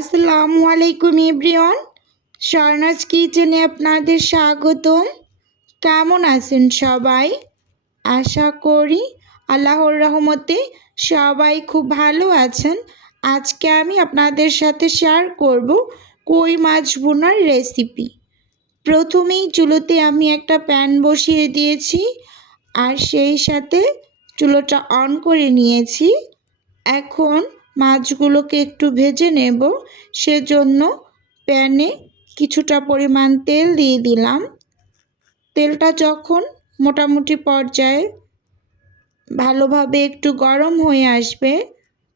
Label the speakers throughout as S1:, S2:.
S1: আসসালামু আলাইকুম এভরিওয়ান। স্বর্ণাজ কিচেনে আপনাদের স্বাগতম। কেমন আছেন সবাই? আশা করি আল্লাহর রহমতে সবাই খুব ভালো আছেন। আজকে আমি আপনাদের সাথে শেয়ার করব কই মাছ বোনার রেসিপি প্রথমেই চুলোতে আমি একটা প্যান বসিয়ে দিয়েছি আর সেই সাথে চুলোটা অন করে নিয়েছি। এখন মাছগুলোকে একটু ভেজে নেব। সেজন্য প্যানে কিছুটা পরিমাণ তেল দিয়ে দিলাম। তেলটা যখন মোটামুটি পর্যায়ে ভালোভাবে একটু গরম হয়ে আসবে,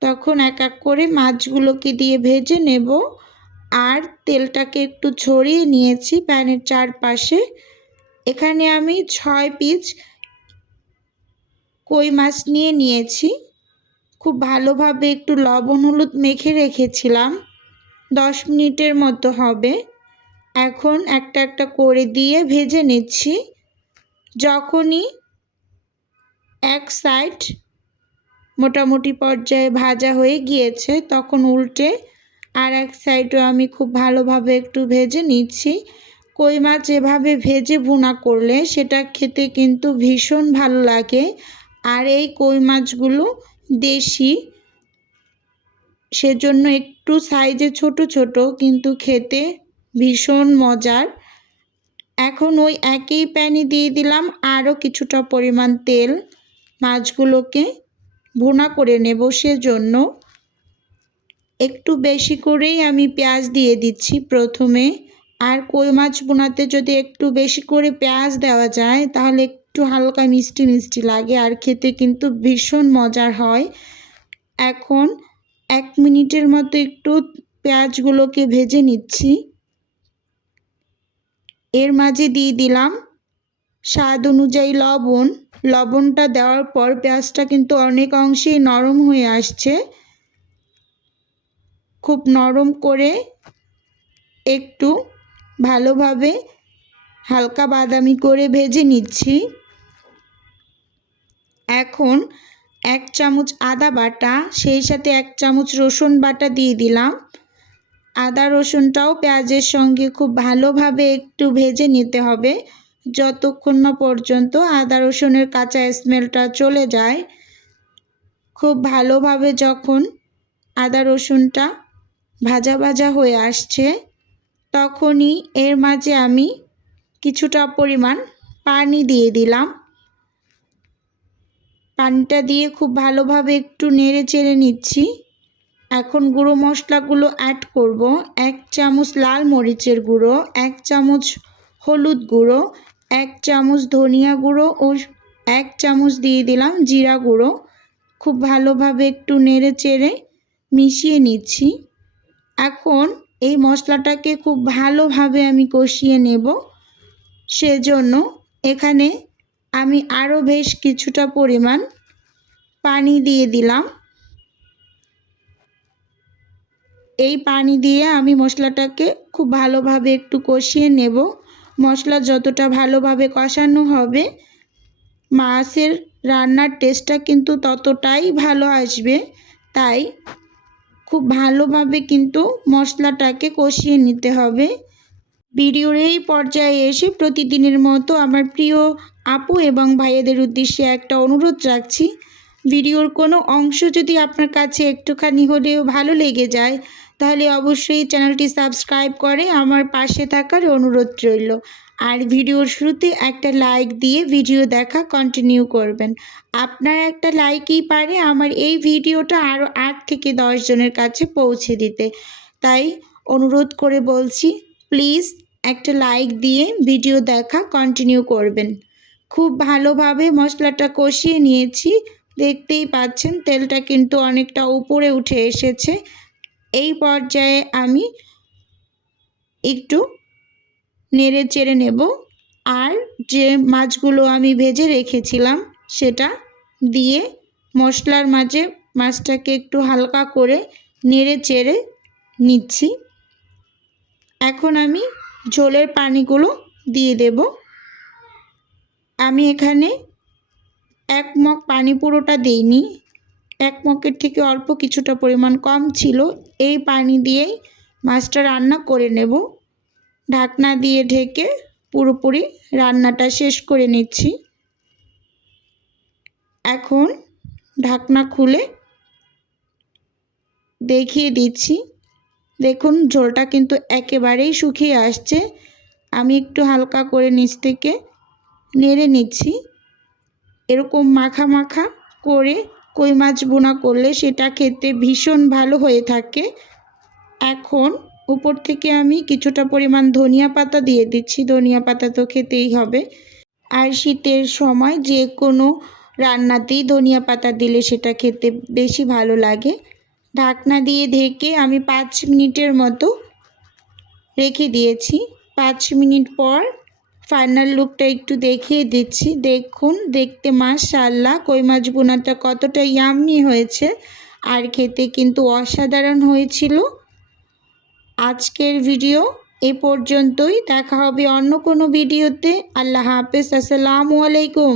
S1: তখন এক এক করে মাছগুলোকে দিয়ে ভেজে নেব। আর তেলটাকে একটু ছড়িয়ে নিয়েছি প্যানের চারপাশে। এখানে আমি ছয় পিস কই মাছ নিয়ে নিয়েছি। খুব ভালোভাবে একটু লবণ হলুদ মেখে রেখেছিলাম। দশ মিনিটের মতো হবে। এখন একটা একটা করে দিয়ে ভেজে নিচ্ছি। যখনই এক সাইড মোটামুটি পর্যায়ে ভাজা হয়ে গিয়েছে, তখন উল্টে আর এক সাইডও আমি খুব ভালোভাবে একটু ভেজে নিচ্ছি। কই মাছ এভাবে ভেজে ভুনা করলে সেটা খেতে কিন্তু ভীষণ ভালো লাগে। আর এই কই মাছগুলো দেশি, সেজন্য একটু সাইজে ছোট ছোট, কিন্তু খেতে ভীষণ মজার। এখন ওই একই প্যানে দিয়ে দিলাম আরও কিছুটা পরিমাণ তেল। মাছগুলোকে ভুনা করে নেব সেজন্য। একটু বেশি করেই আমি পেঁয়াজ দিয়ে দিচ্ছি প্রথমে। আর কই মাছ বোনাতে যদি একটু বেশি করে পেঁয়াজ দেওয়া যায়, তাহলে একটু হালকা মিষ্টি মিষ্টি লাগে আর খেতে কিন্তু ভীষণ মজার হয়। এখন এক মিনিটের মতো একটু পেঁয়াজগুলোকে ভেজে নিচ্ছি। এর মাঝে দিয়ে দিলাম স্বাদ অনুযায়ী লবণ। লবণটা দেওয়ার পর পেঁয়াজটা কিন্তু অনেক অংশেই নরম হয়ে আসছে। খুব নরম করে একটু ভালোভাবে হালকা বাদামি করে ভেজে নিচ্ছি। এখন এক চামচ আদা বাটা, সেই সাথে এক চামচ রসুন বাটা দিয়ে দিলাম। আদা রসুনটাও পেঁয়াজের সঙ্গে খুব ভালোভাবে একটু ভেজে নিতে হবে। যতক্ষণ না পর্যন্ত আদা রসুনের কাঁচা স্মেলটা চলে যায়, খুব ভালোভাবে যখন আদা রসুনটা ভাজা ভাজা হয়ে আসছে, তখনই এর মাঝে আমি কিছুটা পরিমাণ পানি দিয়ে দিলাম। পানিটা দিয়ে খুব ভালোভাবে একটু নেড়ে চেড়ে নিচ্ছি। এখন গুঁড়ো মশলাগুলো অ্যাড করব। এক চামচ লাল মরিচের গুঁড়ো, এক চামচ হলুদ গুঁড়ো, এক চামচ ধনিয়া গুঁড়ো ও এক চামচ দিয়ে দিলাম জিরা গুঁড়ো। খুব ভালোভাবে একটু নেড়ে চেড়ে মিশিয়ে নিচ্ছি। এখন এই মশলাটাকে খুব ভালোভাবে আমি কষিয়ে নেব। সেজন্য এখানে আমি আরও বেশ কিছুটা পরিমাণ পানি দিয়ে দিলাম। এই পানি দিয়ে আমি মশলাটাকে খুব ভালোভাবে একটু কষিয়ে নেব। মশলা যতটা ভালোভাবে কষানো হবে, মাছের রান্নার টেস্টটা কিন্তু ততটাই ভালো আসবে। তাই খুব ভালোভাবে কিন্তু মশলাটাকে কষিয়ে নিতে হবে। ভিডিওর এই পর্যায়ে এসে প্রতিদিনের মতো আমার প্রিয় আপু এবং ভাইয়েদের উদ্দেশ্যে একটা অনুরোধ রাখছি। ভিডিওর কোনো অংশ যদি আপনার কাছে একটুখানি হলেও ভালো লেগে যায়, তাহলে অবশ্যই চ্যানেলটি সাবস্ক্রাইব করে আমার পাশে থাকার অনুরোধ রইল। আর ভিডিওর শুরুতে একটা লাইক দিয়ে ভিডিও দেখা কন্টিনিউ করবেন। আপনার একটা লাইকই পারে আমার এই ভিডিওটা আরও আট থেকে দশ জনের কাছে পৌঁছে দিতে। তাই অনুরোধ করে বলছি প্লিজ একটা লাইক দিয়ে ভিডিও দেখা কন্টিনিউ করবেন। খুব ভালোভাবে মশলাটা কষিয়ে নিয়েছি। দেখতেই পাচ্ছেন তেলটা কিন্তু অনেকটা উপরে উঠে এসেছে। এই পর্যায়ে আমি একটু নেড়ে চেড়ে নেব। আর যে মাছগুলো আমি ভেজে রেখেছিলাম সেটা দিয়ে মশলার মাঝে মাছটাকে একটু হালকা করে নেড়ে চেড়ে নিচ্ছি। এখন আমি ঝোলের পানিগুলো দিয়ে দেব। আমি এখানে এক মগ পানি পুরোটা দিইনি। এক মগের থেকে অল্প কিছুটা পরিমাণ কম ছিল। এই পানি দিয়েই মাছটা রান্না করে নেব। ঢাকনা দিয়ে ঢেকে পুরোপুরি রান্নাটা শেষ করে নিচ্ছি। এখন ঢাকনা খুলে দেখিয়ে দিচ্ছি। দেখুন, ঝোলটা কিন্তু একেবারেই শুকিয়ে আসছে। আমি একটু হালকা করে নিচ থেকে নেড়ে নিচ্ছি। এরকম মাখা মাখা করে কই মাছ বোনা করলে সেটা খেতে ভীষণ ভালো হয়ে থাকে। এখন উপর থেকে আমি কিছুটা পরিমাণ ধনিয়া পাতা দিয়ে দিচ্ছি। ধনিয়া পাতা তো খেতেই হবে। আর শীতের সময় যে কোনো রান্নাতেই ধনিয়া পাতা দিলে সেটা খেতে বেশি ভালো লাগে। ঢাকনা দিয়ে ঢেকে আমি পাঁচ মিনিটের মতো রেখে দিয়েছি। পাঁচ মিনিট পর ফাইনাল লুকটা একটু দেখিয়ে দিচ্ছি। দেখুন, দেখতে মাশাল্লাহ কই মাছ বোনাটা কতটা ইয়াম্মি হয়েছে। আর খেতে কিন্তু অসাধারণ হয়েছিল। আজকের ভিডিও এ পর্যন্তই। দেখা হবে অন্য কোনো ভিডিওতে আল্লাহ হাফেজ। আসসালামু আলাইকুম।